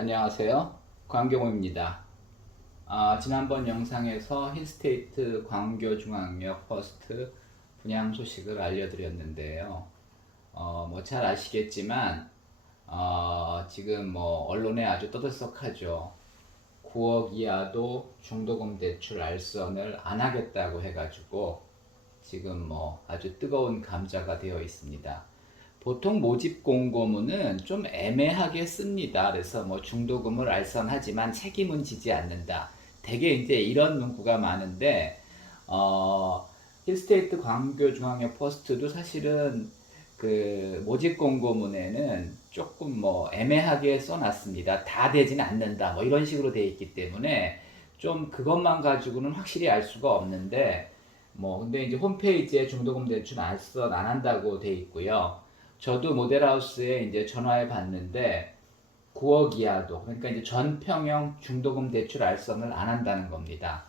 안녕하세요. 광경호입니다. 지난번 영상에서 힐스테이트 광교중앙역 퍼스트 분양 소식을 알려드렸는데요. 뭐 잘 아시겠지만 지금 뭐 언론에 아주 떠들썩하죠. 9억 이하도 중도금 대출 알선을 안 하겠다고 해가지고 지금 뭐 아주 뜨거운 감자가 되어 있습니다. 보통 모집 공고문은 좀 애매하게 씁니다. 그래서 뭐 중도금을 알선하지만 책임은 지지 않는다. 대개 이제 이런 문구가 많은데, 힐스테이트 광교중앙역 퍼스트도 사실은 그 모집 공고문에는 조금 뭐 애매하게 써놨습니다. 다 되진 않는다. 뭐 이런 식으로 돼 있기 때문에 좀 그것만 가지고는 확실히 알 수가 없는데, 뭐 근데 이제 홈페이지에 중도금 대출 알선 안 한다고 돼 있고요. 저도 모델하우스에 이제 전화해 봤는데 9억 이하도, 그러니까 이제 전평형 중도금 대출 알선을 안 한다는 겁니다.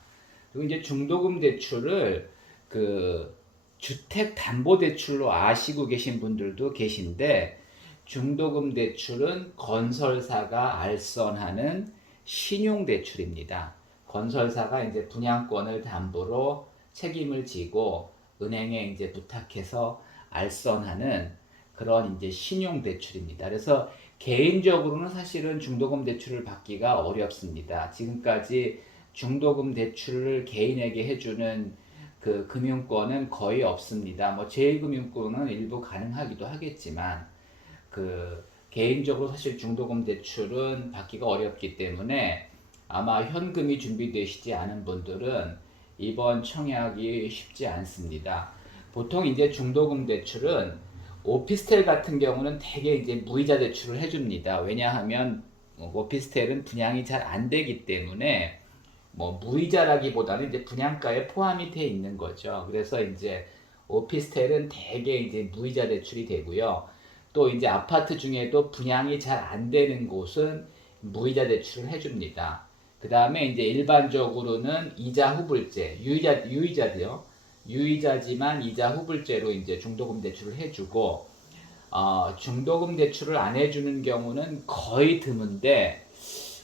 그리고 이제 중도금 대출을 그 주택 담보 대출로 아시고 계신 분들도 계신데, 중도금 대출은 건설사가 알선하는 신용 대출입니다. 건설사가 이제 분양권을 담보로 책임을 지고 은행에 이제 부탁해서 알선하는 그런 이제 신용 대출입니다. 그래서 개인적으로는 사실은 중도금 대출을 받기가 어렵습니다. 지금까지 중도금 대출을 개인에게 해주는 그 금융권은 거의 없습니다. 뭐 제1금융권은 일부 가능하기도 하겠지만 그 개인적으로 사실 중도금 대출은 받기가 어렵기 때문에 아마 현금이 준비되시지 않은 분들은 이번 청약이 쉽지 않습니다. 보통 이제 중도금 대출은 오피스텔 같은 경우는 대개 이제 무이자 대출을 해줍니다. 왜냐하면 오피스텔은 분양이 잘 안 되기 때문에 뭐 무이자라기보다는 이제 분양가에 포함이 돼 있는 거죠. 그래서 이제 오피스텔은 대개 이제 무이자 대출이 되고요. 또 이제 아파트 중에도 분양이 잘 안 되는 곳은 무이자 대출을 해줍니다. 그 다음에 이제 일반적으로는 이자 후불제, 유이자죠. 유이자지만 이자 후불제로 이제 중도금 대출을 해주고, 중도금 대출을 안 해주는 경우는 거의 드문데,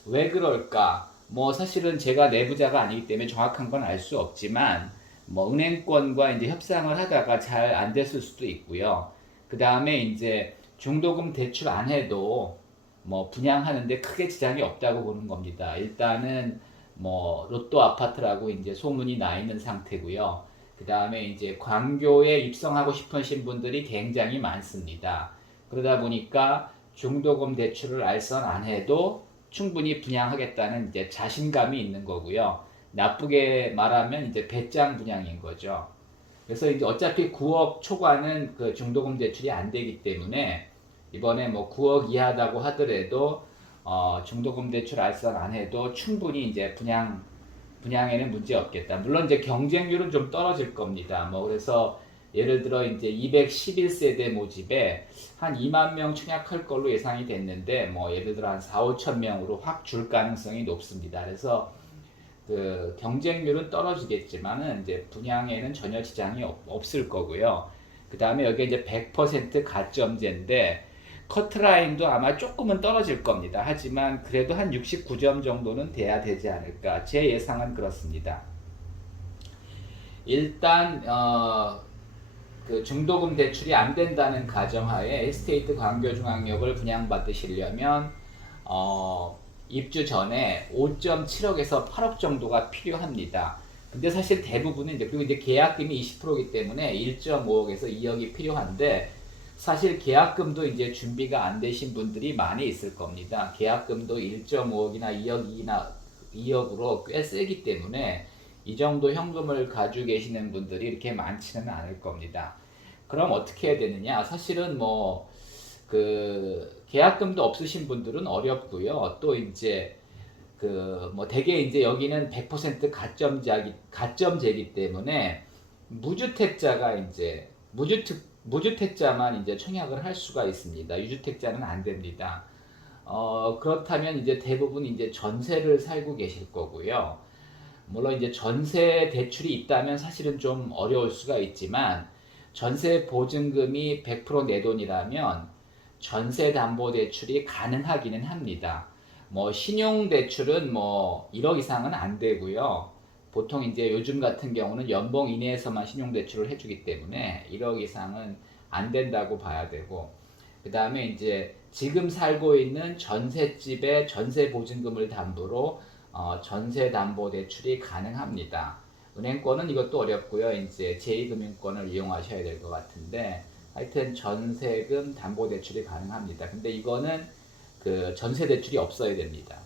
왜 그럴까? 뭐 사실은 제가 내부자가 아니기 때문에 정확한 건 알 수 없지만, 뭐 은행권과 이제 협상을 하다가 잘 안 됐을 수도 있고요. 그 다음에 이제 중도금 대출 안 해도 뭐 분양하는데 크게 지장이 없다고 보는 겁니다. 일단은 뭐 로또 아파트라고 이제 소문이 나 있는 상태고요. 그 다음에 이제 광교에 입성하고 싶으신 분들이 굉장히 많습니다. 그러다 보니까 중도금 대출을 알선 안 해도 충분히 분양하겠다는 이제 자신감이 있는 거고요. 나쁘게 말하면 이제 배짱 분양인 거죠. 그래서 이제 어차피 9억 초과는 그 중도금 대출이 안 되기 때문에 이번에 뭐 9억 이하다고 하더라도 중도금 대출 알선 안 해도 충분히 이제 분양에는 문제 없겠다. 물론 이제 경쟁률은 좀 떨어질 겁니다. 뭐 그래서 예를 들어 이제 211세대 모집에 한 2만 명 청약할 걸로 예상이 됐는데 뭐 예를 들어 한 4, 5천 명으로 확 줄 가능성이 높습니다. 그래서 그 경쟁률은 떨어지겠지만은 이제 분양에는 전혀 지장이 없을 거고요. 그 다음에 여기 이제 100% 가점제인데 커트라인도 아마 조금은 떨어질 겁니다. 하지만 그래도 한 69점 정도는 돼야 되지 않을까. 제 예상은 그렇습니다. 일단 그 중도금 대출이 안 된다는 가정하에 에스테이트 광교중앙역을 분양받으시려면 입주 전에 5.7억에서 8억 정도가 필요합니다. 근데 사실 대부분은 이제 그리고 이제 계약금이 20%이기 때문에 1.5억에서 2억이 필요한데 사실 계약금도 이제 준비가 안 되신 분들이 많이 있을 겁니다. 계약금도 1.5억이나 2억으로 꽤 세기 때문에 이 정도 현금을 가지고 계시는 분들이 이렇게 많지는 않을 겁니다. 그럼 어떻게 해야 되느냐? 사실은 뭐 그 계약금도 없으신 분들은 어렵고요. 또 이제 그 뭐 대개 이제 여기는 100% 가점제이기 때문에 무주택자가 이제 무주택자만 이제 청약을 할 수가 있습니다. 유주택자는 안 됩니다. 그렇다면 이제 대부분 이제 전세를 살고 계실 거고요. 물론 이제 전세 대출이 있다면 사실은 좀 어려울 수가 있지만 전세 보증금이 100% 내 돈이라면 전세 담보 대출이 가능하기는 합니다. 뭐 신용 대출은 뭐 1억 이상은 안 되고요. 보통 이제 요즘 같은 경우는 연봉 이내에서만 신용 대출을 해주기 때문에 1억 이상은 안 된다고 봐야 되고, 그 다음에 이제 지금 살고 있는 전셋집의 전세 보증금을 담보로 전세 담보 대출이 가능합니다. 은행권은 이것도 어렵고요. 이제 제2금융권을 이용하셔야 될 것 같은데, 하여튼 전세금 담보 대출이 가능합니다. 근데 이거는 그 전세 대출이 없어야 됩니다.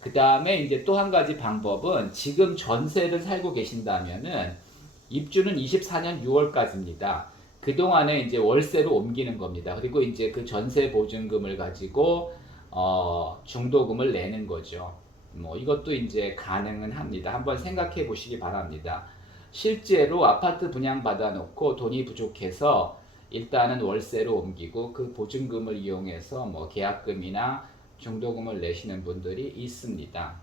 그 다음에 이제 또 한 가지 방법은, 지금 전세를 살고 계신다면은 입주는 24년 6월까지입니다. 그동안에 이제 월세로 옮기는 겁니다. 그리고 이제 그 전세 보증금을 가지고 중도금을 내는 거죠. 뭐 이것도 이제 가능은 합니다. 한번 생각해 보시기 바랍니다. 실제로 아파트 분양받아 놓고 돈이 부족해서 일단은 월세로 옮기고 그 보증금을 이용해서 뭐 계약금이나 중도금을 내시는 분들이 있습니다.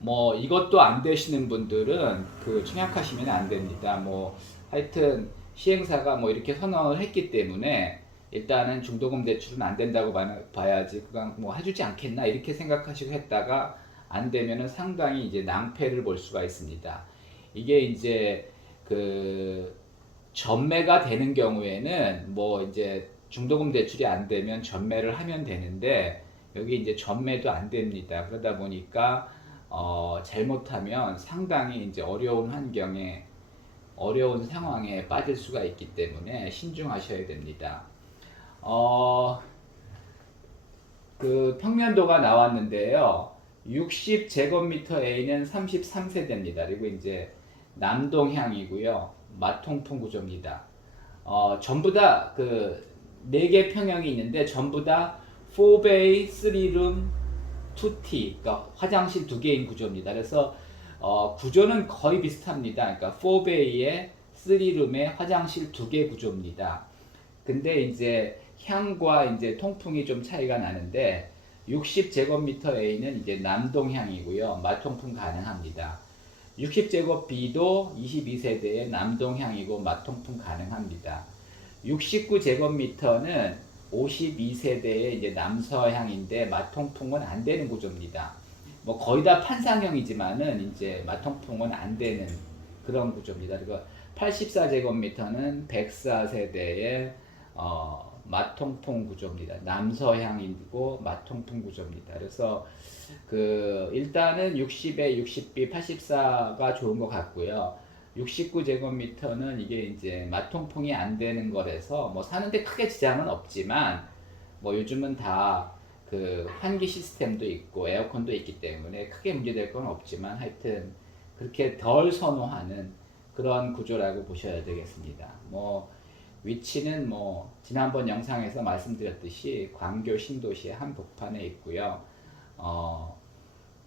뭐 이것도 안 되시는 분들은 그 청약하시면 안 됩니다. 뭐 하여튼 시행사가 뭐 이렇게 선언을 했기 때문에 일단은 중도금 대출은 안 된다고 봐야지, 그냥 뭐 해주지 않겠나 이렇게 생각하시고 했다가 안 되면은 상당히 이제 낭패를 볼 수가 있습니다. 이게 이제 그 전매가 되는 경우에는 뭐 이제 중도금 대출이 안 되면 전매를 하면 되는데, 여기 이제 전매도 안 됩니다. 그러다 보니까 잘못하면 상당히 이제 어려운 상황에 빠질 수가 있기 때문에 신중하셔야 됩니다. 그 평면도가 나왔는데요. 60제곱미터 A는 33세대입니다. 그리고 이제 남동향이고요. 마통풍 구조입니다. 전부 다 그 4개 평형이 있는데 전부 다 4bay 3room 2T, 그러니까 화장실 2개인 구조입니다. 그래서 구조는 거의 비슷합니다. 그러니까 4bay에 3room에 화장실 2개 구조입니다. 근데 이제 향과 이제 통풍이 좀 차이가 나는데, 60제곱미터 A는 이제 남동향이고요. 마통풍 가능합니다. 60제곱 B도 22세대의 남동향이고 마통풍 가능합니다. 69제곱미터는 52세대의 이제 남서향인데 마통풍은 안 되는 구조입니다. 뭐 거의 다 판상형이지만은 이제 마통풍은 안 되는 그런 구조입니다. 그리고 84제곱미터는 104세대의 마통풍 구조입니다. 남서향이고 마통풍 구조입니다. 그래서 그 일단은 60에 60B 84가 좋은 것 같고요. 69제곱미터는 이게 이제 마통풍이 안 되는 거라서 뭐 사는데 크게 지장은 없지만, 뭐 요즘은 다 그 환기 시스템도 있고 에어컨도 있기 때문에 크게 문제될 건 없지만, 하여튼 그렇게 덜 선호하는 그런 구조라고 보셔야 되겠습니다. 뭐 위치는 뭐 지난번 영상에서 말씀드렸듯이 광교 신도시의 한복판에 있고요.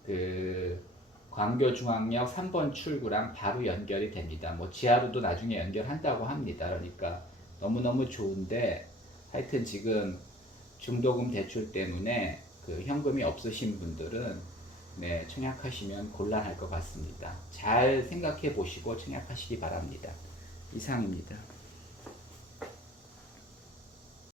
그 광교중앙역 3번 출구랑 바로 연결이 됩니다. 뭐 지하로도 나중에 연결한다고 합니다. 그러니까 너무너무 좋은데, 하여튼 지금 중도금 대출 때문에 그 현금이 없으신 분들은 네, 청약하시면 곤란할 것 같습니다. 잘 생각해 보시고 청약하시기 바랍니다. 이상입니다.